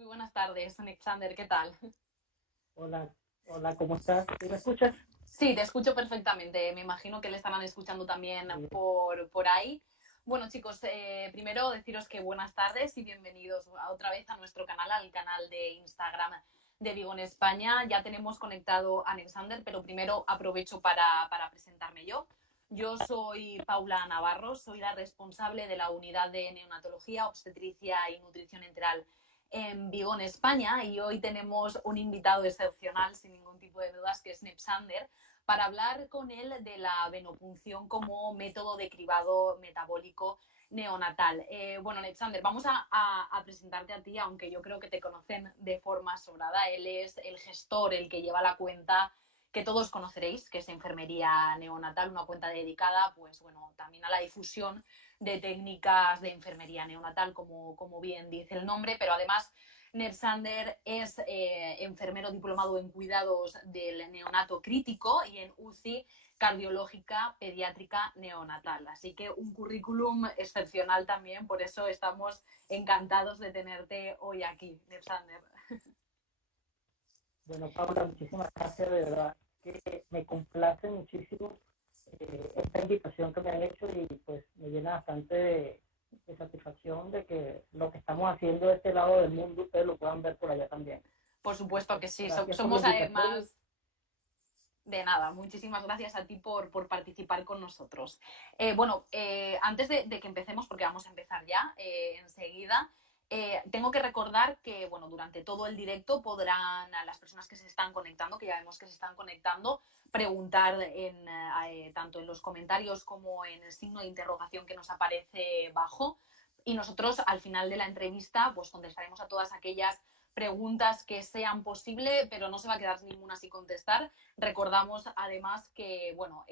Muy buenas tardes, Alexander, ¿qué tal? Hola, hola, ¿cómo estás? ¿Sí me escuchas? Sí, te escucho perfectamente. Me imagino que le estarán escuchando también por ahí. Bueno, chicos, primero deciros que buenas tardes y bienvenidos otra vez a nuestro canal, al canal de Instagram de Vigo en España. Ya tenemos conectado a Alexander, pero primero aprovecho para presentarme yo. Yo soy Paula Navarro, soy la responsable de la unidad de neonatología, obstetricia y nutrición enteral en Vigo, en España, y hoy tenemos un invitado excepcional, sin ningún tipo de dudas, que es Nepsander, para hablar con él de la venopunción como método de cribado metabólico neonatal. Bueno, Nepsander, vamos a presentarte a ti, aunque yo creo que te conocen de forma sobrada. Él es el gestor, el que lleva la cuenta que todos conoceréis, que es Enfermería Neonatal, una cuenta dedicada, pues bueno, también a la difusión de técnicas de enfermería neonatal, como bien dice el nombre, pero además Nepsander es enfermero diplomado en cuidados del neonato crítico y en UCI cardiológica pediátrica neonatal. Así que un currículum excepcional también, por eso estamos encantados de tenerte hoy aquí, Nepsander. Bueno, Paula, muchísimas gracias, de verdad que me complace muchísimo esta invitación que me han hecho y pues me llena bastante de satisfacción de que lo que estamos haciendo de este lado del mundo ustedes lo puedan ver por allá también. Por supuesto que sí, Gracias por la somos invitación. además. De nada, muchísimas gracias a ti por participar con nosotros. Bueno, antes de que empecemos, porque vamos a empezar ya enseguida, tengo que recordar que bueno, durante todo el directo podrán a las personas que se están conectando, que ya vemos que se están conectando, preguntar tanto en los comentarios como en el signo de interrogación que nos aparece bajo. Y nosotros al final de la entrevista pues contestaremos a todas aquellas preguntas que sean posible, pero no se va a quedar ninguna sin contestar. Recordamos además que, bueno,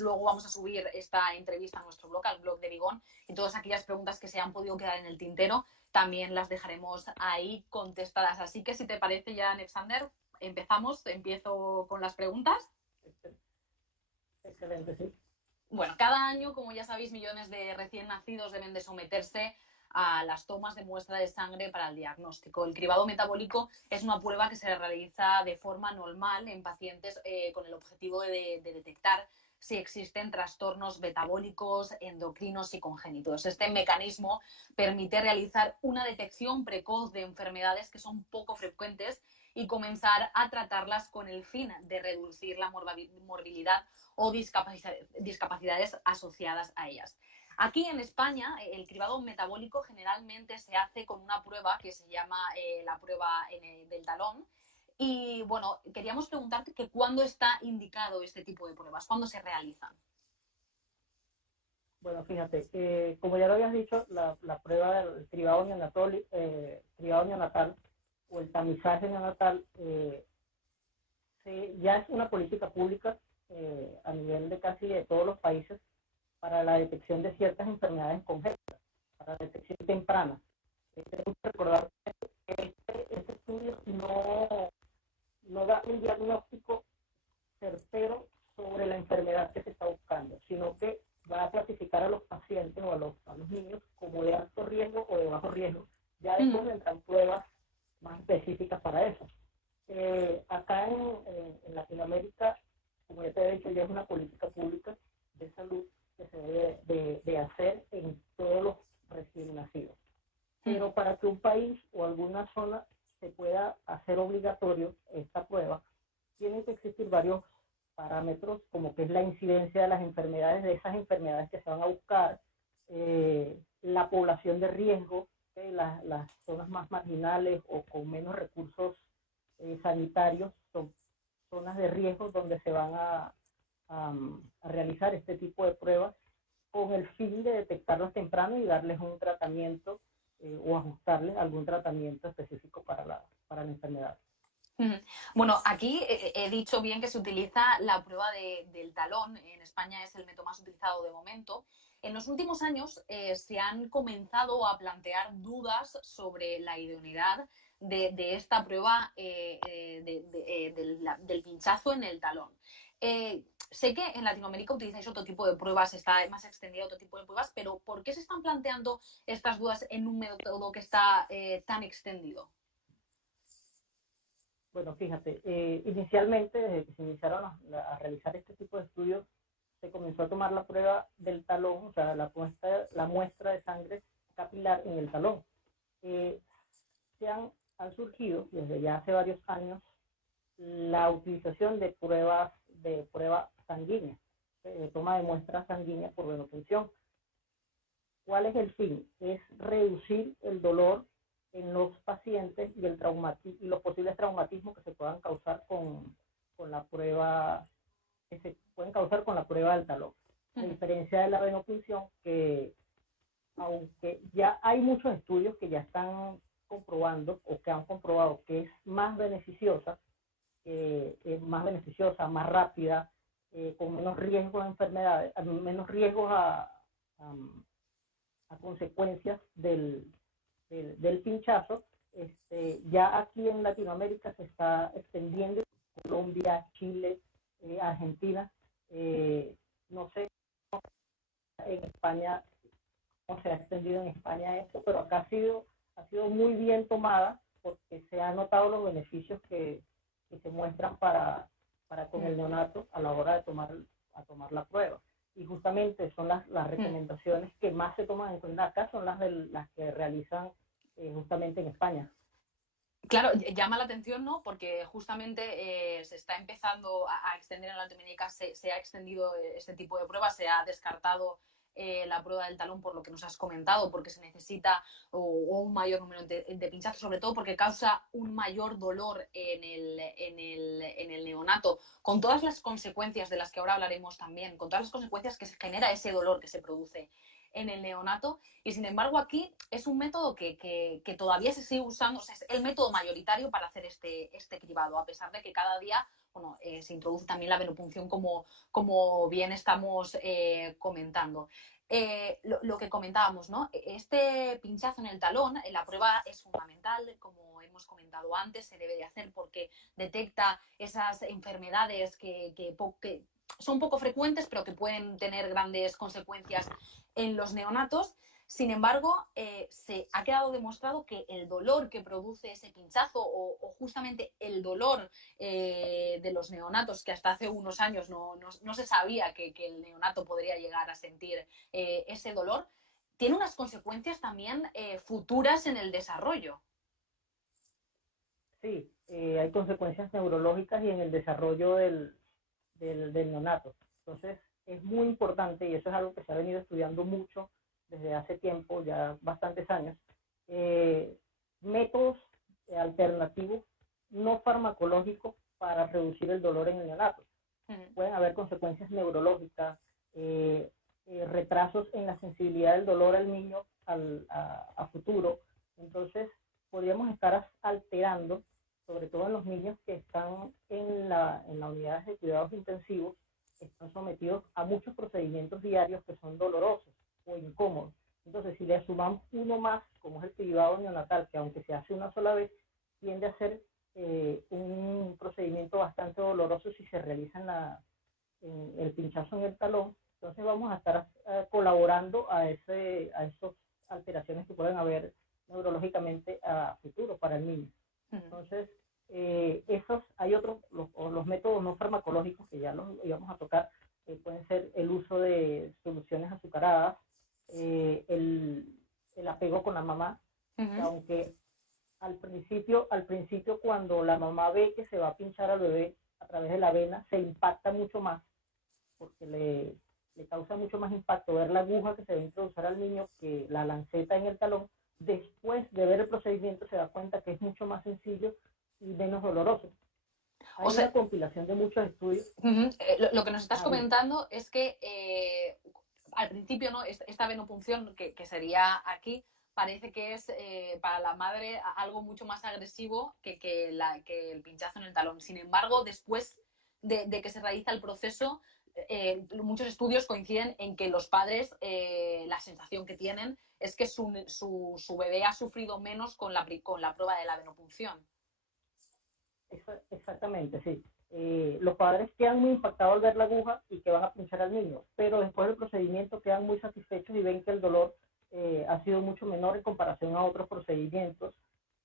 luego vamos a subir esta entrevista a nuestro blog, al blog de Vigón, y todas aquellas preguntas que se han podido quedar en el tintero también las dejaremos ahí contestadas. Así que si te parece ya, Nepsander, empiezo con las preguntas. Excelente, sí. Bueno, cada año, como ya sabéis, millones de recién nacidos deben de someterse a las tomas de muestra de sangre para el diagnóstico. El cribado metabólico es una prueba que se realiza de forma normal en pacientes con el objetivo de detectar si existen trastornos metabólicos, endocrinos y congénitos. Este mecanismo permite realizar una detección precoz de enfermedades que son poco frecuentes y comenzar a tratarlas con el fin de reducir la morbilidad o discapacidades asociadas a ellas. Aquí en España, el cribado metabólico generalmente se hace con una prueba que se llama la prueba del talón. Y bueno, queríamos preguntarte que cuándo está indicado este tipo de pruebas, cuándo se realizan. Bueno, fíjate, como ya lo habías dicho, la prueba del cribado neonatal o el tamizaje neonatal ya es una política pública a nivel de casi de todos los países para la detección de ciertas enfermedades congénitas, para la detección temprana. Tenemos que recordar que este estudio no da un diagnóstico certero sobre la enfermedad que se está buscando, sino que va a clasificar a los pacientes o a los niños como de alto riesgo o de bajo riesgo. Ya después vendrán pruebas más específicas para eso. Acá en Latinoamérica, como ya te he dicho, ya es una política pública de salud que se debe de hacer en todos los recién nacidos. Pero para que un país o alguna zona se pueda hacer obligatorio esta prueba, tienen que existir varios parámetros, como que es la incidencia de las enfermedades, de esas enfermedades que se van a buscar, la población de riesgo, las zonas más marginales o con menos recursos sanitarios son zonas de riesgo donde se van a realizar este tipo de pruebas con el fin de detectarlas temprano y darles un tratamiento o ajustarles algún tratamiento específico para la enfermedad. Bueno, aquí he dicho bien que se utiliza la prueba del talón. En España es el método más utilizado de momento. En los últimos años se han comenzado a plantear dudas sobre la idoneidad de esta prueba del pinchazo en el talón. Sé que en Latinoamérica utilizáis otro tipo de pruebas, está más extendido otro tipo de pruebas, pero ¿por qué se están planteando estas dudas en un método que está tan extendido? Bueno, fíjate, inicialmente, desde que se iniciaron a realizar este tipo de estudios, se comenzó a tomar la prueba del talón, o sea, la muestra de sangre capilar en el talón. Eh, han surgido desde ya hace varios años la utilización de prueba sanguínea, de toma de muestras sanguíneas por venopunción. ¿Cuál es el fin? Es reducir el dolor en los pacientes y, y los posibles traumatismos que se puedan causar con la prueba, que se pueden causar con la prueba del talón. A diferencia de la venopunción, que aunque ya hay muchos estudios que ya están comprobando o que han comprobado que es más beneficiosa, más rápida, con menos riesgos a enfermedades, menos riesgos a consecuencias del pinchazo. Ya aquí en Latinoamérica se está extendiendo, Colombia, Chile, Argentina, no sé en España cómo se ha extendido en España esto, pero acá ha sido muy bien tomada porque se han notado los beneficios que se muestran para con el neonato a la hora de tomar la prueba. Y justamente son las recomendaciones que más se toman en cuenta acá, son las que realizan justamente en España. Claro, llama la atención, ¿no? Porque justamente se está empezando a extender en Latinoamérica, se ha extendido este tipo de pruebas, se ha descartado la prueba del talón por lo que nos has comentado, porque se necesita o un mayor número de pinchazos, sobre todo porque causa un mayor dolor en el neonato, con todas las consecuencias de las que ahora hablaremos también, con todas las consecuencias que se genera ese dolor que se produce en el neonato, y sin embargo aquí es un método que todavía se sigue usando, o sea, es el método mayoritario para hacer este cribado, a pesar de que cada día bueno, se introduce también la venopunción como bien estamos comentando. Lo que comentábamos, ¿no? Este pinchazo en el talón, la prueba es fundamental, como hemos comentado antes, se debe de hacer porque detecta esas enfermedades que son poco frecuentes, pero que pueden tener grandes consecuencias en los neonatos. Sin embargo, se ha quedado demostrado que el dolor que produce ese pinchazo o justamente el dolor de los neonatos, que hasta hace unos años no se sabía que el neonato podría llegar a sentir ese dolor, tiene unas consecuencias también futuras en el desarrollo. Sí, hay consecuencias neurológicas y en el desarrollo del neonato. Entonces, es muy importante, y eso es algo que se ha venido estudiando mucho desde hace tiempo, ya bastantes años, métodos alternativos no farmacológicos para reducir el dolor en el neonato. Pueden haber consecuencias neurológicas, retrasos en la sensibilidad del dolor al niño a futuro. Entonces, podríamos estar alterando, sobre todo en los niños que están en la unidades de cuidados intensivos, están sometidos a muchos procedimientos diarios que son dolorosos o incómodos. Entonces, si le sumamos uno más, como es el cribado neonatal, que aunque se hace una sola vez, tiende a ser un procedimiento bastante doloroso si se realiza el pinchazo en el talón. Entonces vamos a estar colaborando a esas alteraciones que pueden haber neurológicamente a futuro para el niño. Entonces, hay otros, los métodos no farmacológicos que ya los íbamos a tocar, pueden ser el uso de soluciones azucaradas, el apego con la mamá, que aunque al principio cuando la mamá ve que se va a pinchar al bebé a través de la vena, se impacta mucho más, porque le causa mucho más impacto ver la aguja que se va a introducir al niño que la lanceta en el talón. Después de ver el procedimiento se da cuenta que es mucho más sencillo y menos doloroso. Hay una compilación de muchos estudios. Lo que nos estás comentando es que al principio, ¿no? Esta venopunción que sería aquí, parece que es para la madre algo mucho más agresivo que el pinchazo en el talón. Sin embargo, después de que se realiza el proceso, muchos estudios coinciden en que los padres, la sensación que tienen es que su bebé ha sufrido menos con la prueba de la venopunción. Exactamente, sí. los padres quedan muy impactados al ver la aguja y que van a pinchar al niño, pero después del procedimiento quedan muy satisfechos y ven que el dolor ha sido mucho menor en comparación a otros procedimientos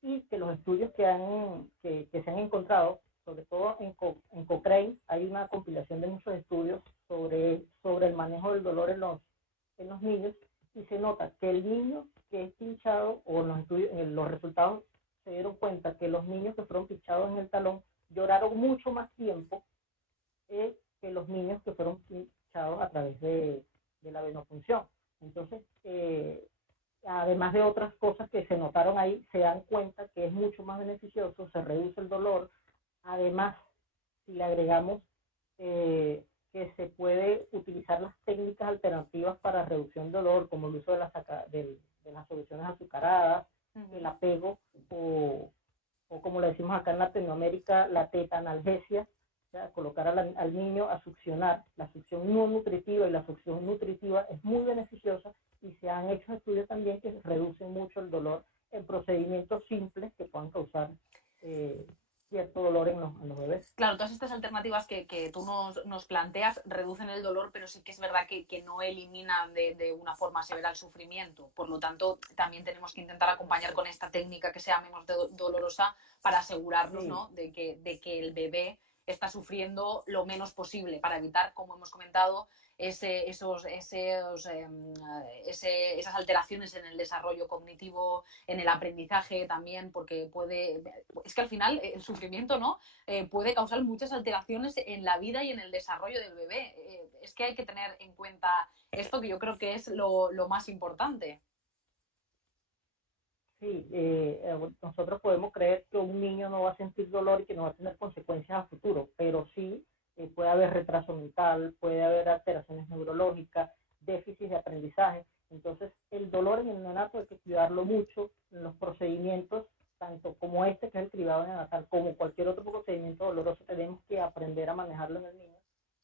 y que los estudios que se han encontrado, sobre todo en Cochrane, hay una compilación de muchos estudios sobre el manejo del dolor en los niños y se nota que el niño que es pinchado o en los resultados se dieron cuenta que los niños que fueron pinchados en el talón lloraron mucho más tiempo que los niños que fueron pinchados a través de la venopunción. Entonces, además de otras cosas que se notaron ahí, se dan cuenta que es mucho más beneficioso, se reduce el dolor. Además, si le agregamos que se puede utilizar las técnicas alternativas para reducción del dolor, como el uso de las soluciones azucaradas, el apego o como le decimos acá en Latinoamérica, la tetanalgesia, o sea, colocar al niño a succionar. La succión no nutritiva y la succión nutritiva es muy beneficiosa y se han hecho estudios también que reducen mucho el dolor en procedimientos simples que puedan causar cierto dolor en los bebés. Claro, todas estas alternativas que tú nos planteas reducen el dolor, pero sí que es verdad que no eliminan de una forma severa el sufrimiento. Por lo tanto, también tenemos que intentar acompañar con esta técnica que sea menos dolorosa para asegurarnos, sí, ¿no?, de que el bebé está sufriendo lo menos posible para evitar, como hemos comentado, esas alteraciones en el desarrollo cognitivo, en el aprendizaje también, porque es que al final el sufrimiento, ¿no?, puede causar muchas alteraciones en la vida y en el desarrollo del bebé. Es que hay que tener en cuenta esto, que yo creo que es lo más importante. Sí, nosotros podemos creer que un niño no va a sentir dolor y que no va a tener consecuencias a futuro, pero sí puede haber retraso mental, puede haber alteraciones neurológicas, déficit de aprendizaje. Entonces, el dolor en el neonato hay que cuidarlo mucho en los procedimientos, tanto como este, que es el cribado neonatal, como cualquier otro procedimiento doloroso. Tenemos que aprender a manejarlo en el niño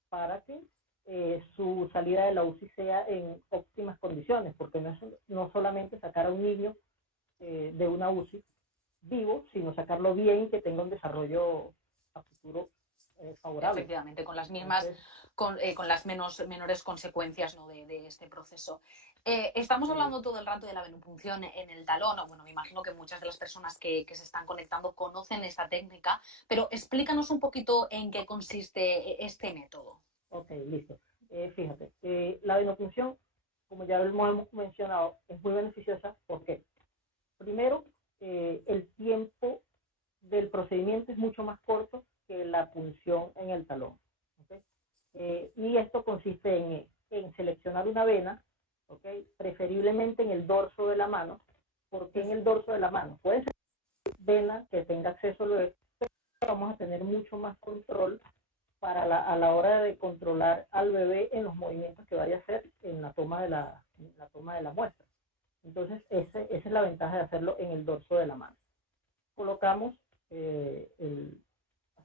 para que su salida de la UCI sea en óptimas condiciones, porque no solamente sacar a un niño de una UCI vivo, sino sacarlo bien y que tenga un desarrollo a futuro favorable. Efectivamente, con las mismas, con las menores consecuencias, ¿no?, de este proceso. Estamos hablando todo el rato de la venopunción en el talón. Bueno, me imagino que muchas de las personas que se están conectando conocen esta técnica, pero explícanos un poquito en qué consiste este método. Ok, listo. Fíjate, la venopunción, como ya lo hemos mencionado, es muy beneficiosa porque, primero, el tiempo del procedimiento es mucho más corto que la punción en el talón. ¿Okay? Y esto consiste en seleccionar una vena, ¿okay?, preferiblemente en el dorso de la mano. ¿Por qué en el dorso de la mano? Puede ser vena que tenga acceso al bebé, pero vamos a tener mucho más control a la hora de controlar al bebé en los movimientos que vaya a hacer en la toma de la muestra. Entonces, esa es la ventaja de hacerlo en el dorso de la mano. Colocamos,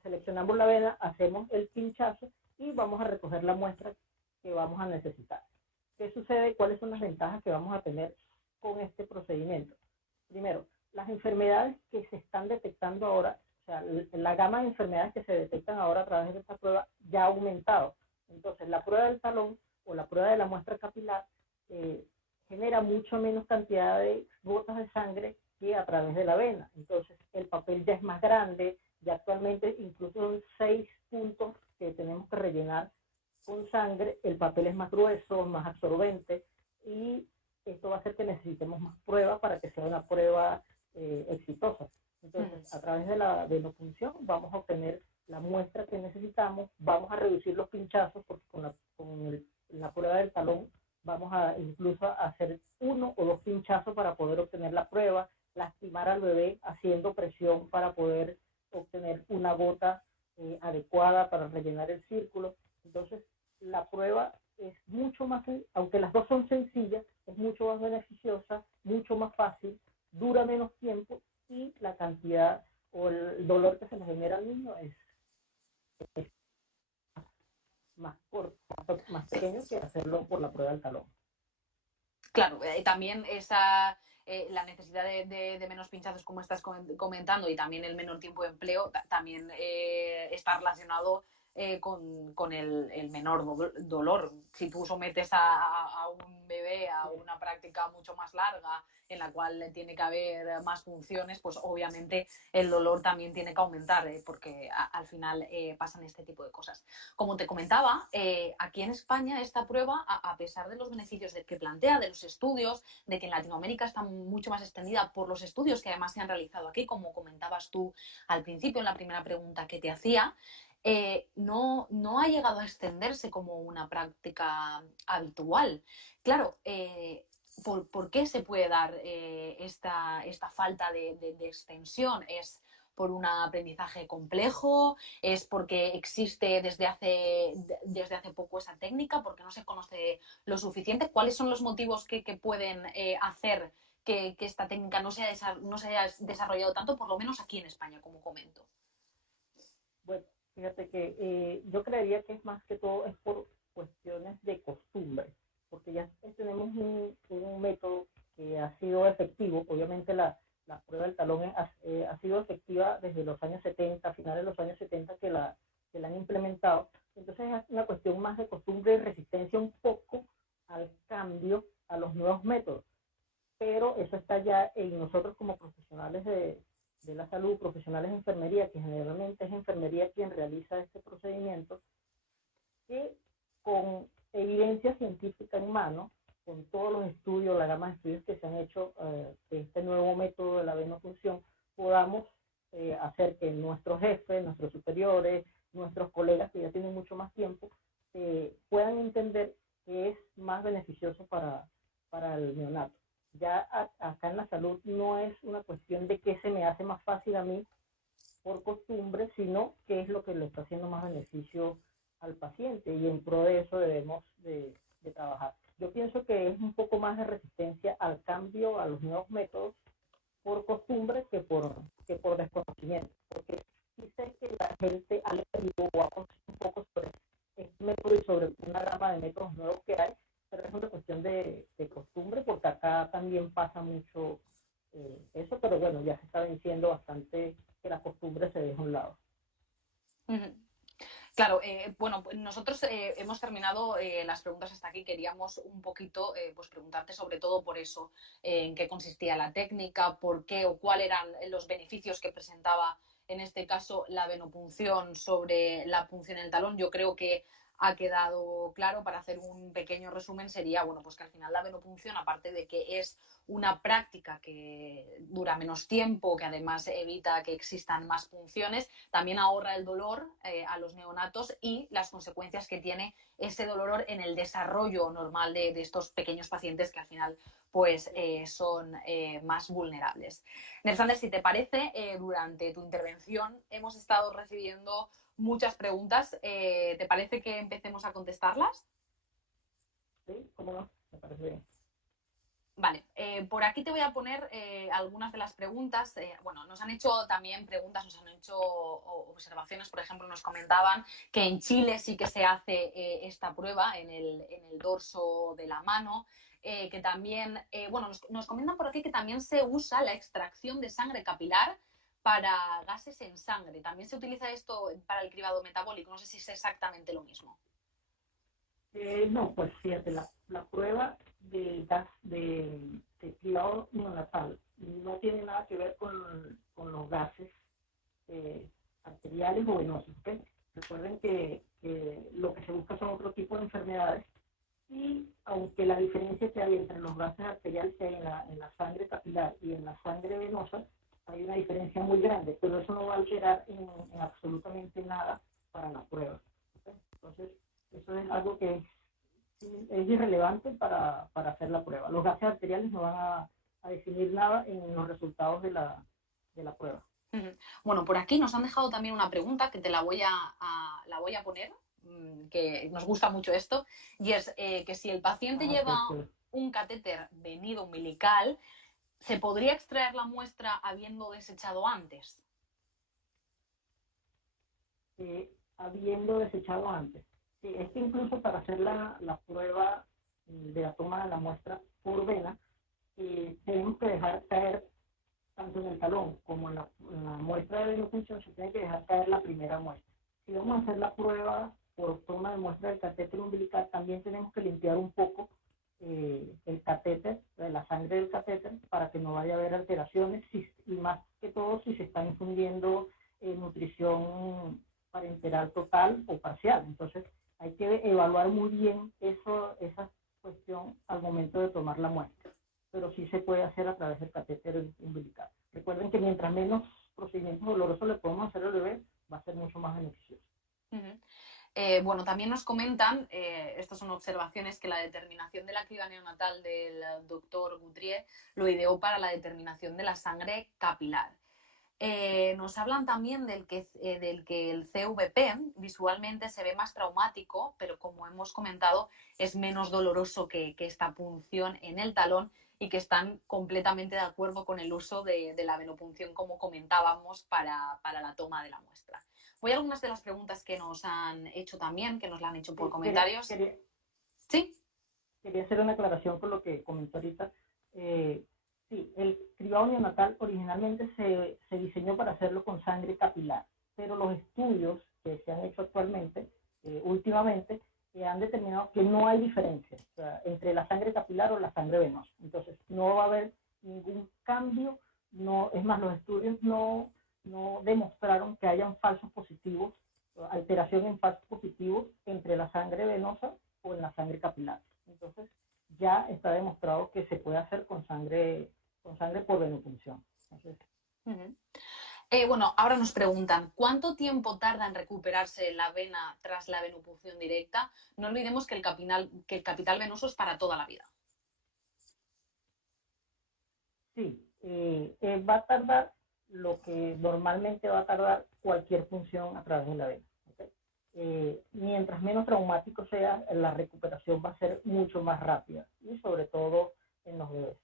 seleccionamos la vena, hacemos el pinchazo y vamos a recoger la muestra que vamos a necesitar. ¿Qué sucede? ¿Cuáles son las ventajas que vamos a tener con este procedimiento? Primero, las enfermedades que se están detectando ahora, o sea, la gama de enfermedades que se detectan ahora a través de esta prueba ya ha aumentado. Entonces, la prueba del talón o la prueba de la muestra capilar genera mucho menos cantidad de gotas de sangre que a través de la vena. Entonces, el papel ya es más grande, ya actualmente incluso son 6 puntos que tenemos que rellenar con sangre, el papel es más grueso, más absorbente, y esto va a hacer que necesitemos más pruebas para que sea una prueba exitosa. Entonces, a través de la venopunción vamos a obtener la muestra que necesitamos, vamos a reducir los pinchazos, porque con la prueba del talón vamos a incluso a hacer 1 o 2 pinchazos para poder obtener la prueba, lastimar al bebé haciendo presión para poder obtener una gota adecuada para rellenar el círculo. Entonces, la prueba es mucho más, aunque las dos son sencillas, es mucho más beneficiosa, mucho más fácil, dura menos tiempo y la cantidad o el dolor que se le genera al niño es más corto, más pequeño que hacerlo por la prueba del talón. Claro, también la necesidad de menos pinchazos, como estás comentando, y también el menor tiempo de empleo, también está relacionado con el menor dolor. Si tú sometes a un bebé a una práctica mucho más larga, en la cual tiene que haber más funciones, pues obviamente el dolor también tiene que aumentar, porque al final pasan este tipo de cosas. Como te comentaba, aquí en España esta prueba, a pesar de los beneficios que plantea, de los estudios, de que en Latinoamérica está mucho más extendida por los estudios que además se han realizado aquí, como comentabas tú al principio en la primera pregunta que te hacía, no ha llegado a extenderse como una práctica habitual. Claro, ¿por qué se puede dar esta falta de extensión? ¿Es por un aprendizaje complejo? ¿Es porque existe desde hace poco esa técnica? ¿Porque no se conoce lo suficiente? ¿Cuáles son los motivos que pueden hacer que esta técnica no se haya desarrollado tanto, por lo menos aquí en España, como comento? Bueno, fíjate que yo creería que es más que todo es por cuestiones de costumbre, porque ya tenemos un método que ha sido efectivo. Obviamente la prueba del talón ha sido efectiva desde los años 70, finales de los años 70 que la han implementado. Entonces es una cuestión más de costumbre y resistencia un poco al cambio, a los nuevos métodos. Pero eso está ya en nosotros como profesionales de la salud, profesionales de enfermería, que generalmente es enfermería quien realiza este procedimiento, que con evidencia científica en mano, con todos los estudios, la gama de estudios que se han hecho de este nuevo método de la venopunción, podamos hacer que nuestros jefes, nuestros superiores, nuestros colegas que ya tienen mucho más tiempo, puedan entender que es más beneficioso para el neonato. Ya acá en la salud no es una cuestión de qué se me hace más fácil a mí por costumbre, sino qué es lo que le está haciendo más beneficio al paciente, y en pro de eso debemos de trabajar. Yo pienso que es un poco más de resistencia al cambio, a los nuevos métodos, por costumbre que por desconocimiento, porque sí sé que la gente ha leído o ha conocido un poco sobre este método y sobre una gama de métodos nuevos que hay, pero es una cuestión de costumbre, porque acá también pasa mucho eso, pero bueno, ya se está diciendo bastante que la costumbre se deja a un lado. Uh-huh. Claro, bueno, nosotros hemos terminado las preguntas hasta aquí. Queríamos un poquito pues preguntarte sobre todo por eso, en qué consistía la técnica, por qué o cuáles eran los beneficios que presentaba en este caso la venopunción sobre la punción en el talón. Yo creo que ha quedado claro. Para hacer un pequeño resumen sería, bueno, pues que al final la venopunción, aparte de que es una práctica que dura menos tiempo, que además evita que existan más punciones, también ahorra el dolor a los neonatos y las consecuencias que tiene ese dolor en el desarrollo normal de estos pequeños pacientes que al final pues son más vulnerables. Nersander, si te parece, durante tu intervención hemos estado recibiendo muchas preguntas. ¿Te parece que empecemos a contestarlas? Sí, cómo no, me parece bien. Vale, por aquí te voy a poner algunas de las preguntas. Bueno, nos han hecho también preguntas, nos han hecho observaciones. Por ejemplo, nos comentaban que en Chile sí que se hace esta prueba en el dorso de la mano, que también, bueno, nos comentan por aquí que también se usa la extracción de sangre capilar para gases en sangre. También se utiliza esto para el cribado metabólico. No sé si es exactamente lo mismo. No, pues fíjate, la prueba del gas de cribado neonatal no tiene nada que ver con los gases arteriales o venosos. ¿Okay? Recuerden que lo que se busca son otro tipo de enfermedades, y aunque la diferencia que hay entre los gases arteriales que hay en la sangre capilar y en la sangre venosa, hay una diferencia muy grande, pero eso no va a alterar en absolutamente nada para la prueba. ¿Okay? Entonces, eso es algo que es irrelevante para hacer la prueba. Los gases arteriales no van a definir nada en los resultados de la prueba. Bueno, por aquí nos han dejado también una pregunta que te la voy a poner, que nos gusta mucho esto, y es que si el paciente lleva un catéter venido umbilical, ¿se podría extraer la muestra habiendo desechado antes? Habiendo desechado antes. Sí, es que incluso para hacer la prueba de la toma de la muestra por vena, tenemos que talón como en la muestra de venopunción, se tiene que dejar caer la primera muestra. Si vamos a hacer la prueba por toma de muestra del catéter umbilical, también tenemos que limpiar un poco el catéter, la sangre del catéter, para que no vaya a haber alteraciones, y más que todo si se está infundiendo nutrición parenteral total o parcial. Entonces hay que evaluar muy bien esa cuestión al momento de tomar la muestra, pero sí se puede hacer a través del catéter umbilical. Recuerden que mientras menos procedimientos dolorosos le podemos hacer al bebé, va a ser mucho más beneficioso. Bueno, también nos comentan, estas son observaciones, que la determinación de la criba neonatal del doctor Guthrie lo ideó para la determinación de la sangre capilar. Nos hablan también del que el CVP visualmente se ve más traumático, pero como hemos comentado, es menos doloroso que esta punción en el talón, y que están completamente de acuerdo con el uso de la venopunción, como comentábamos, para la toma de la muestra. Voy a algunas de las preguntas que nos han hecho también, que nos la han hecho por comentarios. ¿Sí? Quería hacer una aclaración con lo que comentó ahorita. Sí, el cribado neonatal originalmente se diseñó para hacerlo con sangre capilar, pero los estudios que se han hecho actualmente, últimamente, han determinado que no hay diferencia, o sea, entre la sangre capilar o la sangre venosa. Entonces, no va a haber ningún cambio. No, es más, los estudios no demostraron que hayan falsos positivos, alteración en falsos positivos entre la sangre venosa o en la sangre capilar. Entonces, ya está demostrado que se puede hacer con sangre por venopunción. Entonces, bueno, ahora nos preguntan, ¿cuánto tiempo tarda en recuperarse la vena tras la venopunción directa? No olvidemos que el capital venoso es para toda la vida. Sí, va a tardar lo que normalmente va a tardar cualquier punción a través de la vena. ¿Okay? Mientras menos traumático sea, la recuperación va a ser mucho más rápida, y sobre todo en los bebés.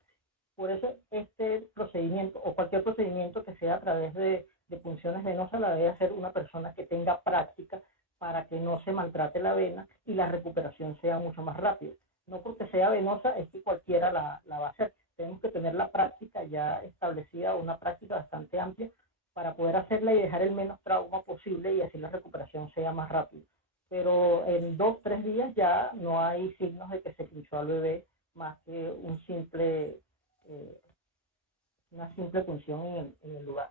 Por eso este procedimiento, o cualquier procedimiento que sea a través de punciones venosas, la debe hacer una persona que tenga práctica, para que no se maltrate la vena y la recuperación sea mucho más rápida. No porque sea venosa es que cualquiera la va a hacer. Tenemos que tener la práctica ya establecida, una práctica bastante amplia, para poder hacerla y dejar el menos trauma posible, y así la recuperación sea más rápida. Pero en 2-3 días ya no hay signos de que se pinchó al bebé, más que una simple punción en el lugar.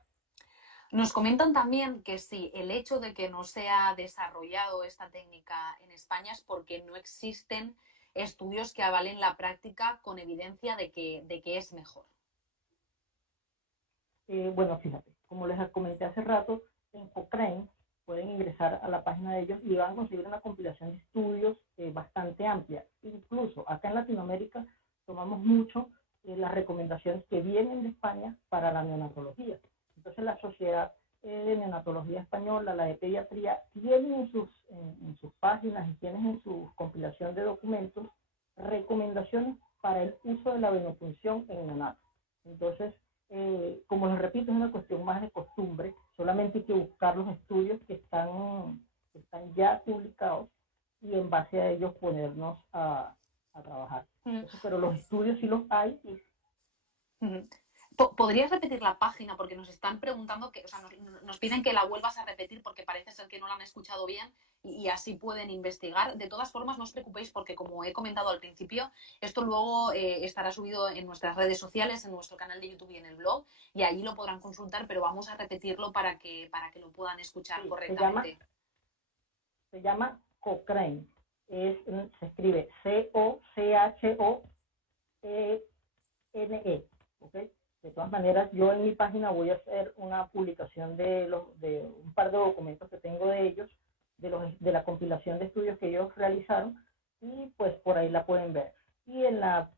Nos comentan también que sí, el hecho de que no se ha desarrollado esta técnica en España es porque no existen estudios que avalen la práctica con evidencia de que es mejor. Bueno, fíjate, como les comenté hace rato, en Cochrane pueden ingresar a la página de ellos y van a conseguir una compilación de estudios bastante amplia. Incluso acá en Latinoamérica tomamos mucho las recomendaciones que vienen de España para la neonatología. Entonces la Sociedad de Neonatología Española, la de Pediatría, tienen en sus páginas y tienen en su compilación de documentos recomendaciones para el uso de la venopunción en neonatos. Entonces, como les repito, es una cuestión más de costumbre. Solamente hay que buscar los estudios que están ya publicados, y en base a ellos ponernos a trabajar. Entonces, pero los estudios sí los hay. ¿Podrías repetir la página? Porque nos están preguntando, o sea, nos piden que la vuelvas a repetir, porque parece ser que no la han escuchado bien, y así pueden investigar. De todas formas, no os preocupéis, porque como he comentado al principio, esto luego estará subido en nuestras redes sociales, en nuestro canal de YouTube y en el blog, y allí lo podrán consultar, pero vamos a repetirlo para que lo puedan escuchar correctamente. Se llama Cochrane. Se escribe C-O-C-H-O-E-N-E. ¿Okay? De todas maneras, yo en mi página voy a hacer una publicación de un par de documentos que tengo de ellos, de la compilación de estudios que ellos realizaron, y pues por ahí la pueden ver. Y en las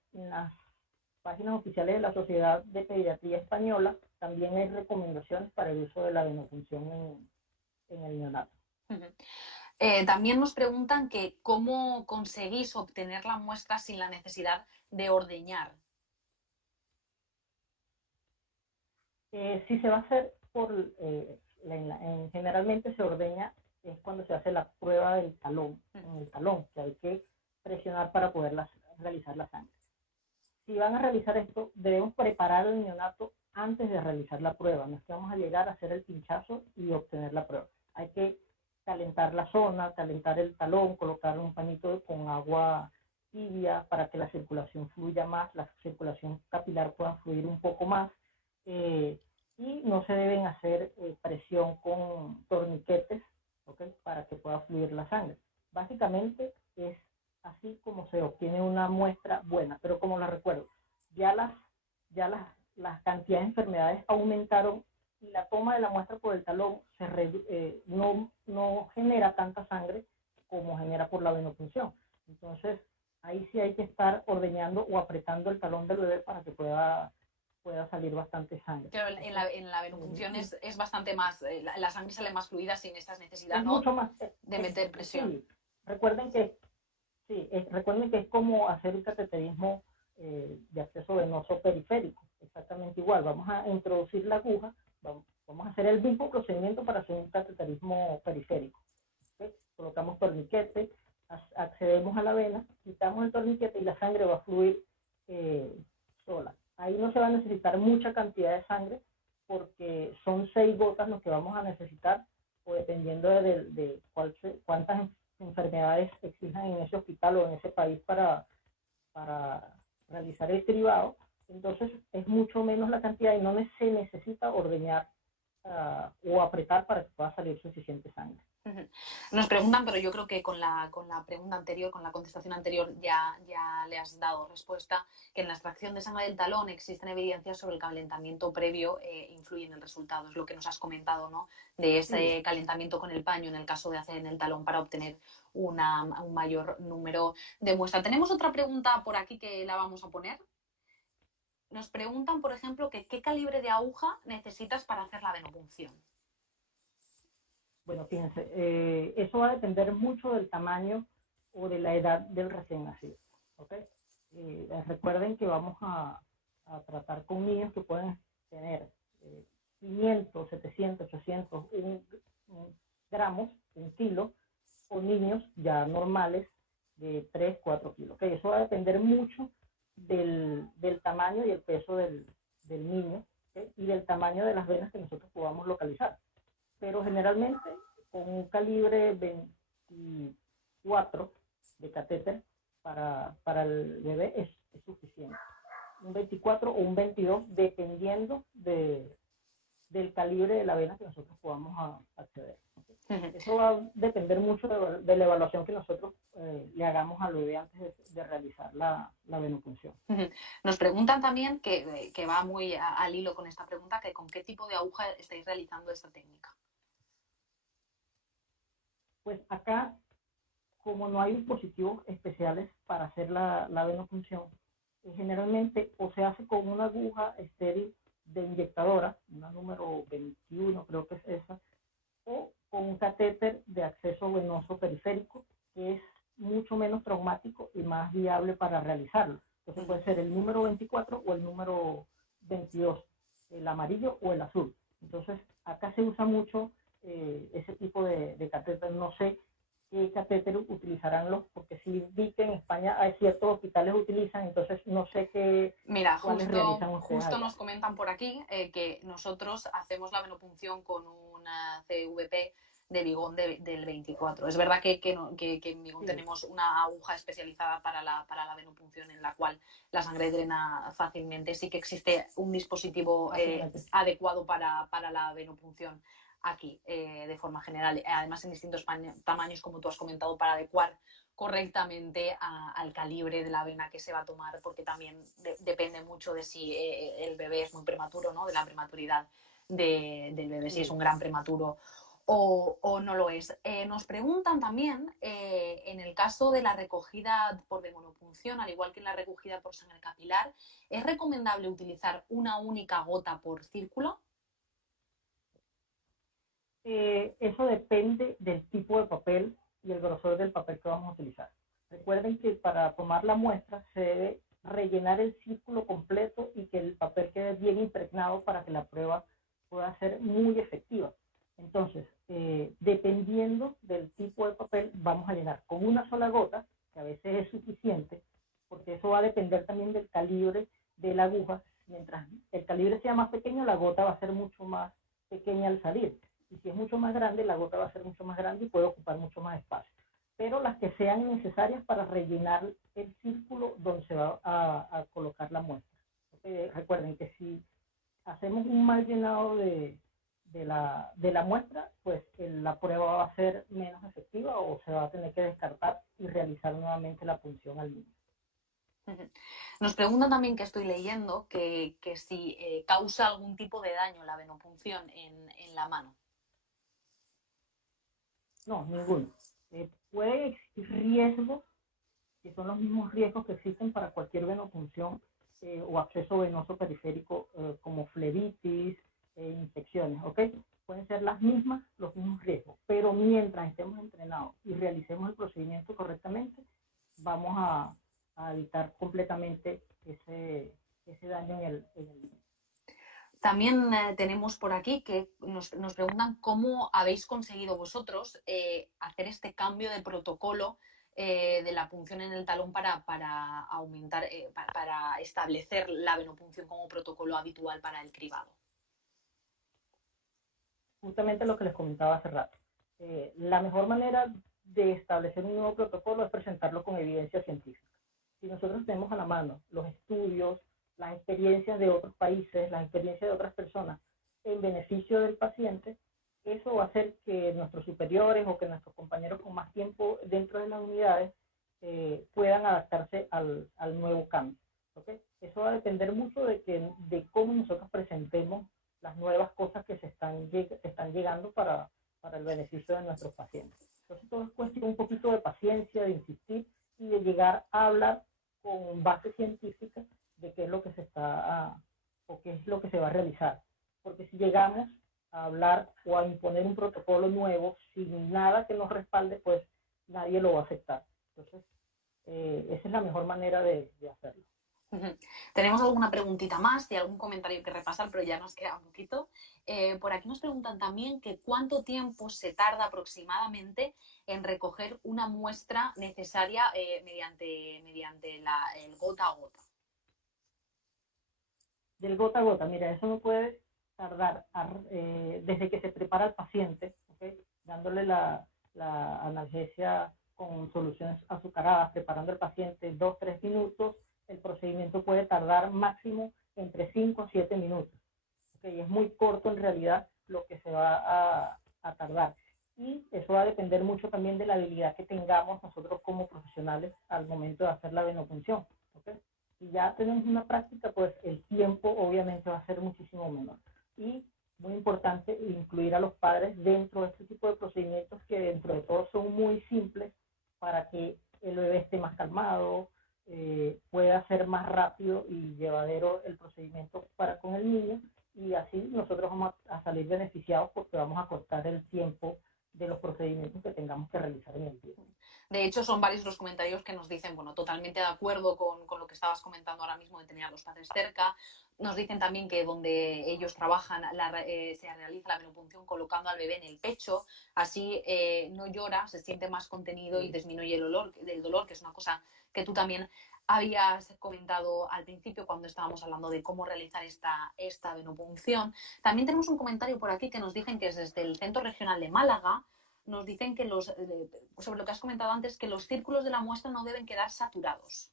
páginas oficiales de la Sociedad de Pediatría Española también hay recomendaciones para el uso de la venopunción en el neonato. También nos preguntan que cómo conseguís obtener la muestra sin la necesidad de ordeñar. Si se va a hacer generalmente se ordeña es cuando se hace la prueba del talón, en el talón, que hay que presionar para poder realizar la sangre. Si van a realizar esto, debemos preparar el neonato antes de realizar la prueba. No es que vamos a llegar a hacer el pinchazo y obtener la prueba. Hay que calentar la zona, calentar el talón, colocar un pañito con agua tibia para que la circulación fluya más, la circulación capilar pueda fluir un poco más, y no se deben hacer presión con torniquetes, ¿okay? Para que pueda fluir la sangre. Básicamente es así como se obtiene una muestra buena, pero como les recuerdo, ya las cantidades de enfermedades aumentaron y la toma de la muestra por el talón no genera tanta sangre como genera por la venopunción. Entonces, ahí sí hay que estar ordeñando o apretando el talón del bebé para que pueda salir bastante sangre. Pero en la venopunción es bastante más, la sangre sale más fluida sin esta necesidad, es ¿no? Mucho más, de meter presión. Sí, recuerden que es como hacer un cateterismo de acceso venoso periférico, exactamente igual. Vamos a introducir la aguja, vamos a hacer el mismo procedimiento para hacer un cateterismo periférico. ¿Okay? Colocamos torniquete, accedemos a la vena, quitamos el torniquete y la sangre va a fluir sola. Ahí no se va a necesitar mucha cantidad de sangre porque son 6 gotas lo que vamos a necesitar, o dependiendo de cuántas enfermedades exijan en ese hospital o en ese país para realizar el cribado. Entonces es mucho menos la cantidad y no se necesita ordeñar o apretar para que pueda salir suficiente sangre. Nos preguntan, pero yo creo que con la pregunta anterior, con la contestación anterior, ya le has dado respuesta, que en la extracción de sangre del talón existen evidencias sobre el calentamiento previo influye en el resultado. Es lo que nos has comentado, ¿no? De ese calentamiento con el paño en el caso de hacer en el talón para obtener un mayor número de muestras. Tenemos otra pregunta por aquí que la vamos a poner. Nos preguntan, por ejemplo, que qué calibre de aguja necesitas para hacer la venopunción. Bueno, fíjense, eso va a depender mucho del tamaño o de la edad del recién nacido. ¿Okay? Recuerden que vamos a tratar con niños que pueden tener 500, 700, 800, 1 gramos, 1 kilo, o niños ya normales de 3, 4 kilos. ¿Okay? Eso va a depender mucho del tamaño y el peso del niño, ¿okay? Y del tamaño de las venas que nosotros podamos localizar. Pero generalmente con un calibre 24 de catéter para el bebé es suficiente. Un 24 o un 22 dependiendo del calibre de la vena que nosotros podamos acceder. Eso va a depender mucho de la evaluación que nosotros le hagamos al bebé antes de realizar la venopunción. Nos preguntan también, que va muy al hilo con esta pregunta, que con qué tipo de aguja estáis realizando esta técnica. Pues acá, como no hay dispositivos especiales para hacer la venopunción, generalmente o se hace con una aguja estéril de inyectadora, una número 21 creo que es esa, o con un catéter de acceso venoso periférico, que es mucho menos traumático y más viable para realizarlo. Entonces puede ser el número 24 o el número 22, el amarillo o el azul. Entonces acá se usa mucho ese tipo de catéter. No sé qué catéter utilizarán porque sí vi que en España hay ciertos hospitales que utilizan, entonces no sé qué. Mira, justo nos comentan por aquí que nosotros hacemos la venopunción con una CVP de Bigón del 24. Es verdad que en Bigón tenemos una aguja especializada para la venopunción en la cual la sangre drena fácilmente. Sí que existe un dispositivo adecuado para la venopunción aquí, de forma general. Además, en distintos tamaños, como tú has comentado, para adecuar correctamente al calibre de la vena que se va a tomar, porque también depende mucho de si el bebé es muy prematuro, ¿no? De la prematuridad del bebé, si es un gran prematuro o no lo es. Nos preguntan también, en el caso de la recogida por venopunción, al igual que en la recogida por sangre capilar, ¿es recomendable utilizar una única gota por círculo? Eso depende del tipo de papel y el grosor del papel que vamos a utilizar. Recuerden que para tomar la muestra se debe rellenar el círculo completo y que el papel quede bien impregnado para que la prueba pueda ser muy efectiva. Entonces, dependiendo del tipo de papel, vamos a llenar con una sola gota, que a veces es suficiente, porque eso va a depender también del calibre de la aguja, mientras el calibre sea más pequeño, la gota va a ser mucho más pequeña al salir. Y si es mucho más grande, la gota va a ser mucho más grande y puede ocupar mucho más espacio. Pero las que sean necesarias para rellenar el círculo donde se va a colocar la muestra. Recuerden que si hacemos un mal llenado de la muestra, pues la prueba va a ser menos efectiva o se va a tener que descartar y realizar nuevamente la punción al niño. Nos preguntan también, que estoy leyendo, que si causa algún tipo de daño la venopunción en la mano. No, ninguno. Puede existir riesgos, que son los mismos riesgos que existen para cualquier venopunción o acceso venoso periférico, como flebitis, infecciones, ¿ok? Pueden ser los mismos riesgos, pero mientras estemos entrenados y realicemos el procedimiento correctamente, vamos a evitar completamente ese daño en el. También tenemos por aquí que nos preguntan cómo habéis conseguido vosotros hacer este cambio de protocolo de la punción en el talón para aumentar, para establecer la venopunción como protocolo habitual para el cribado. Justamente lo que les comentaba hace rato. La mejor manera de establecer un nuevo protocolo es presentarlo con evidencia científica. Si nosotros tenemos a la mano los estudios, las experiencias de otros países, las experiencias de otras personas en beneficio del paciente, eso va a hacer que nuestros superiores o que nuestros compañeros con más tiempo dentro de las unidades puedan adaptarse al nuevo cambio. ¿Okay? Eso va a depender mucho de cómo nosotros presentemos las nuevas cosas que están llegando para el beneficio de nuestros pacientes. Entonces todo es cuestión un poquito de paciencia, de insistir y de llegar a hablar con base científica de qué es lo que se está o qué es lo que se va a realizar. Porque si llegamos a hablar o a imponer un protocolo nuevo sin nada que nos respalde, pues nadie lo va a aceptar. Entonces, esa es la mejor manera de hacerlo. Tenemos alguna preguntita más y algún comentario que repasar, pero ya nos queda un poquito. Por aquí nos preguntan también que cuánto tiempo se tarda aproximadamente en recoger una muestra necesaria mediante el gota a gota. Del gota a gota, mira, eso no puede tardar desde que se prepara el paciente, ¿okay? Dándole la analgesia con soluciones azucaradas, preparando al paciente 2-3 minutos. El procedimiento puede tardar máximo entre 5 a 7 minutos. ¿Okay? Es muy corto en realidad lo que se va a tardar. Y eso va a depender mucho también de la habilidad que tengamos nosotros como profesionales al momento de hacer la venopunción. ¿Okay? Si ya tenemos una práctica, pues el tiempo obviamente va a ser muchísimo menor. Y muy importante incluir a los padres dentro de este tipo de procedimientos que dentro de todo son muy simples para que el bebé esté más calmado, pueda ser más rápido y llevadero el procedimiento para con el niño, y así nosotros vamos a salir beneficiados porque vamos a cortar el tiempo de los procedimientos que tengamos que realizar en el día. De hecho, son varios los comentarios que nos dicen, bueno, totalmente de acuerdo con lo que estabas comentando ahora mismo de tener a los padres cerca. Nos dicen también que donde ellos trabajan se realiza la venopunción colocando al bebé en el pecho, así no llora, se siente más contenido y disminuye el dolor, que es una cosa que tú también habías comentado al principio cuando estábamos hablando de cómo realizar esta venopunción. También tenemos un comentario por aquí que nos dicen que es desde el Centro Regional de Málaga. Nos dicen que sobre lo que has comentado antes, que los círculos de la muestra no deben quedar saturados.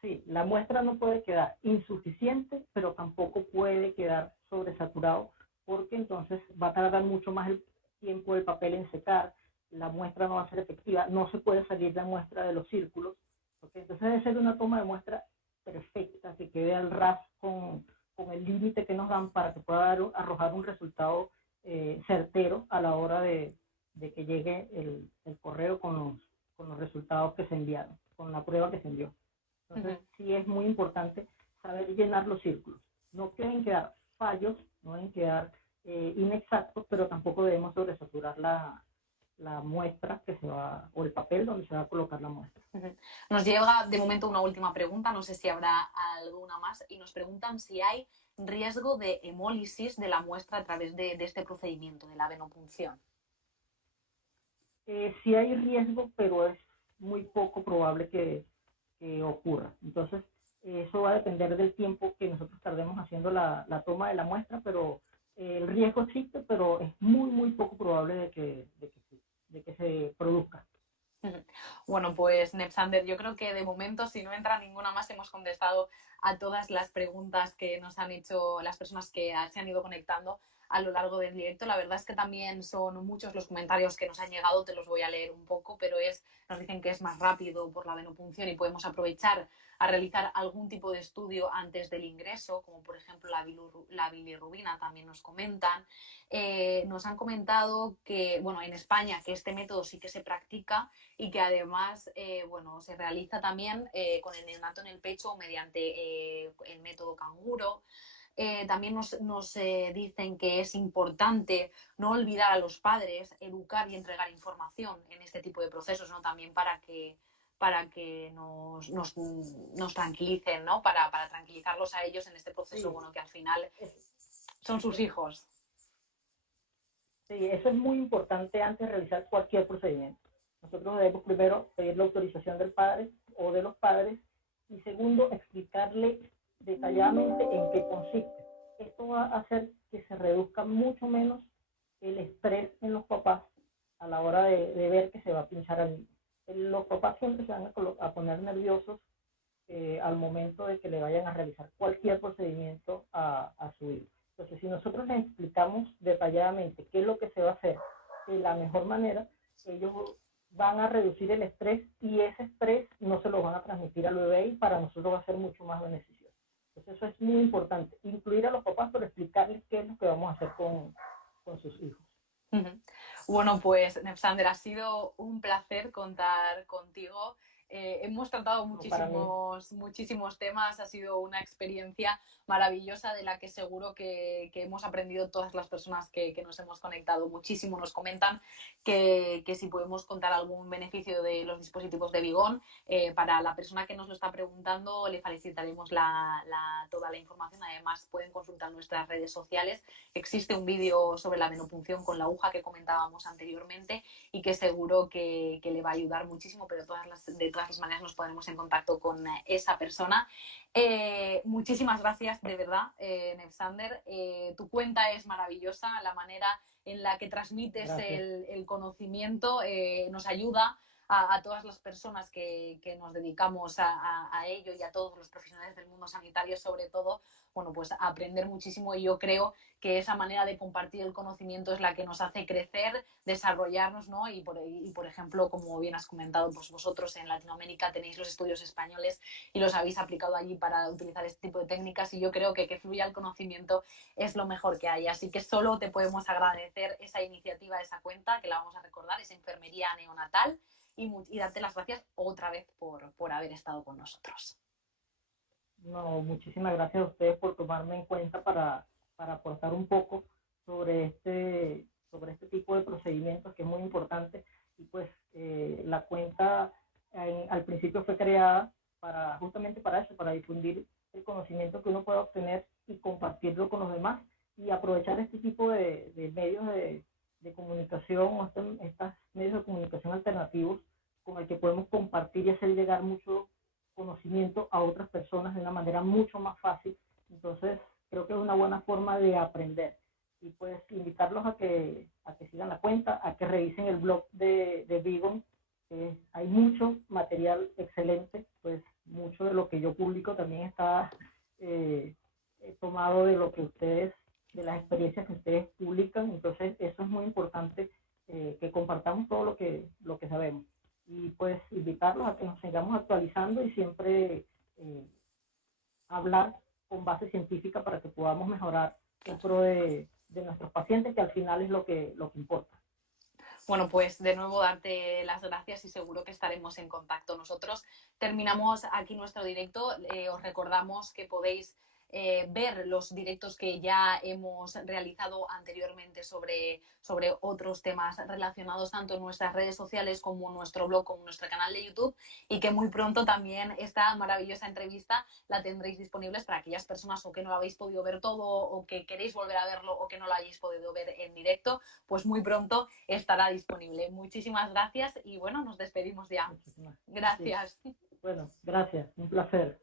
Sí, la muestra no puede quedar insuficiente, pero tampoco puede quedar sobresaturado, porque entonces va a tardar mucho más el tiempo del papel en secar, la muestra no va a ser efectiva, no se puede salir la muestra de los círculos, ¿okay? Entonces debe ser una toma de muestra perfecta, que quede al ras con el límite que nos dan para que pueda arrojar un resultado certero a la hora de que llegue el correo con los resultados que se enviaron, con la prueba que se envió. Entonces, sí es muy importante saber llenar los círculos. No deben quedar fallos, no deben quedar inexactos, pero tampoco debemos sobresaturar la muestra que se va, o el papel donde se va a colocar la muestra. Nos llega de momento una última pregunta, no sé si habrá alguna más, y nos preguntan si hay riesgo de hemólisis de la muestra a través de este procedimiento, de la venopunción. Sí hay riesgo, pero es muy poco probable que ocurra. Entonces, depender del tiempo que nosotros tardemos haciendo la toma de la muestra, pero el riesgo existe, pero es muy, muy poco probable de que se produzca. Bueno, pues Nepsander, yo creo que de momento, si no entra ninguna más, hemos contestado a todas las preguntas que nos han hecho las personas que se han ido conectando a lo largo del directo. La verdad es que también son muchos los comentarios que nos han llegado, te los voy a leer un poco, pero nos dicen que es más rápido por la venopunción y podemos aprovechar a realizar algún tipo de estudio antes del ingreso, como por ejemplo la bilirrubina, también nos comentan. Nos han comentado que, bueno, en España que este método sí que se practica y que además, bueno, se realiza también con el neonato en el pecho mediante el método canguro. También nos dicen que es importante no olvidar a los padres, educar y entregar información en este tipo de procesos, ¿no? También para que nos tranquilicen, ¿no? Para tranquilizarlos a ellos en este proceso, Sí, bueno, que al final son sus hijos. Sí, eso es muy importante antes de realizar cualquier procedimiento. Nosotros debemos primero pedir la autorización del padre o de los padres y segundo, explicarle detalladamente en qué consiste. Esto va a hacer que se reduzca mucho menos el estrés en los papás a la hora de ver que se va a pinchar al niño. Los papás siempre se van a poner nerviosos al momento de que le vayan a realizar cualquier procedimiento a su hijo. Entonces, si nosotros les explicamos detalladamente qué es lo que se va a hacer de la mejor manera, ellos van a reducir el estrés y ese estrés no se lo van a transmitir al bebé y para nosotros va a ser mucho más beneficioso. Entonces, eso es muy importante, incluir a los papás, pero explicarles qué es lo que vamos a hacer con sus hijos. Bueno, pues Nepsander, ha sido un placer contar contigo. Hemos tratado muchísimos temas, ha sido una experiencia maravillosa de la que seguro que hemos aprendido todas las personas que nos hemos conectado muchísimo. Nos comentan que si podemos contar algún beneficio de los dispositivos de Vigón. Para la persona que nos lo está preguntando, le facilitaremos toda la información. Además, pueden consultar nuestras redes sociales. Existe un vídeo sobre la venopunción con la aguja que comentábamos anteriormente y que seguro que le va a ayudar muchísimo, pero de todas las maneras nos ponemos en contacto con esa persona. Muchísimas gracias, de verdad, Nepsander. Tu cuenta es maravillosa, la manera en la que transmites el conocimiento nos ayuda a todas las personas que nos dedicamos a ello y a todos los profesionales del mundo sanitario, sobre todo, bueno, pues a aprender muchísimo, y yo creo que esa manera de compartir el conocimiento es la que nos hace crecer, desarrollarnos, ¿no? Y por ejemplo, como bien has comentado, pues vosotros en Latinoamérica tenéis los estudios españoles y los habéis aplicado allí para utilizar este tipo de técnicas, y yo creo que fluya el conocimiento es lo mejor que hay. Así que solo te podemos agradecer esa iniciativa, esa cuenta, que la vamos a recordar, es Enfermería Neonatal, y darte las gracias otra vez por haber estado con nosotros. No, muchísimas gracias a ustedes por tomarme en cuenta para aportar un poco sobre este tipo de procedimientos que es muy importante. Y pues la cuenta al principio fue creada justamente para eso, para difundir el conocimiento que uno puede obtener y compartirlo con los demás y aprovechar este tipo de medios de comunicación, estos medios de comunicación alternativos con el que podemos compartir y hacer llegar mucho conocimiento a otras personas de una manera mucho más fácil. Entonces, creo que es una buena forma de aprender. Y pues invitarlos a que sigan la cuenta, a que revisen el blog de Vigón. Hay mucho material excelente, pues mucho de lo que yo publico también está tomado de lo que ustedes, de las experiencias que ustedes publican. Entonces, eso es muy importante, que compartamos todo lo que sabemos. Y pues invitarlos a que nos sigamos actualizando y siempre hablar con base científica para que podamos mejorar en pro de nuestros pacientes, que al final es lo que importa. Bueno, pues de nuevo darte las gracias y seguro que estaremos en contacto. Nosotros terminamos aquí nuestro directo. Os recordamos que podéis ver los directos que ya hemos realizado anteriormente sobre otros temas relacionados tanto en nuestras redes sociales como en nuestro blog, como en nuestro canal de YouTube, y que muy pronto también esta maravillosa entrevista la tendréis disponibles para aquellas personas o que no lo habéis podido ver todo o que queréis volver a verlo o que no lo hayáis podido ver en directo, pues muy pronto estará disponible. Muchísimas gracias y bueno, nos despedimos ya. Gracias. Bueno, gracias, un placer.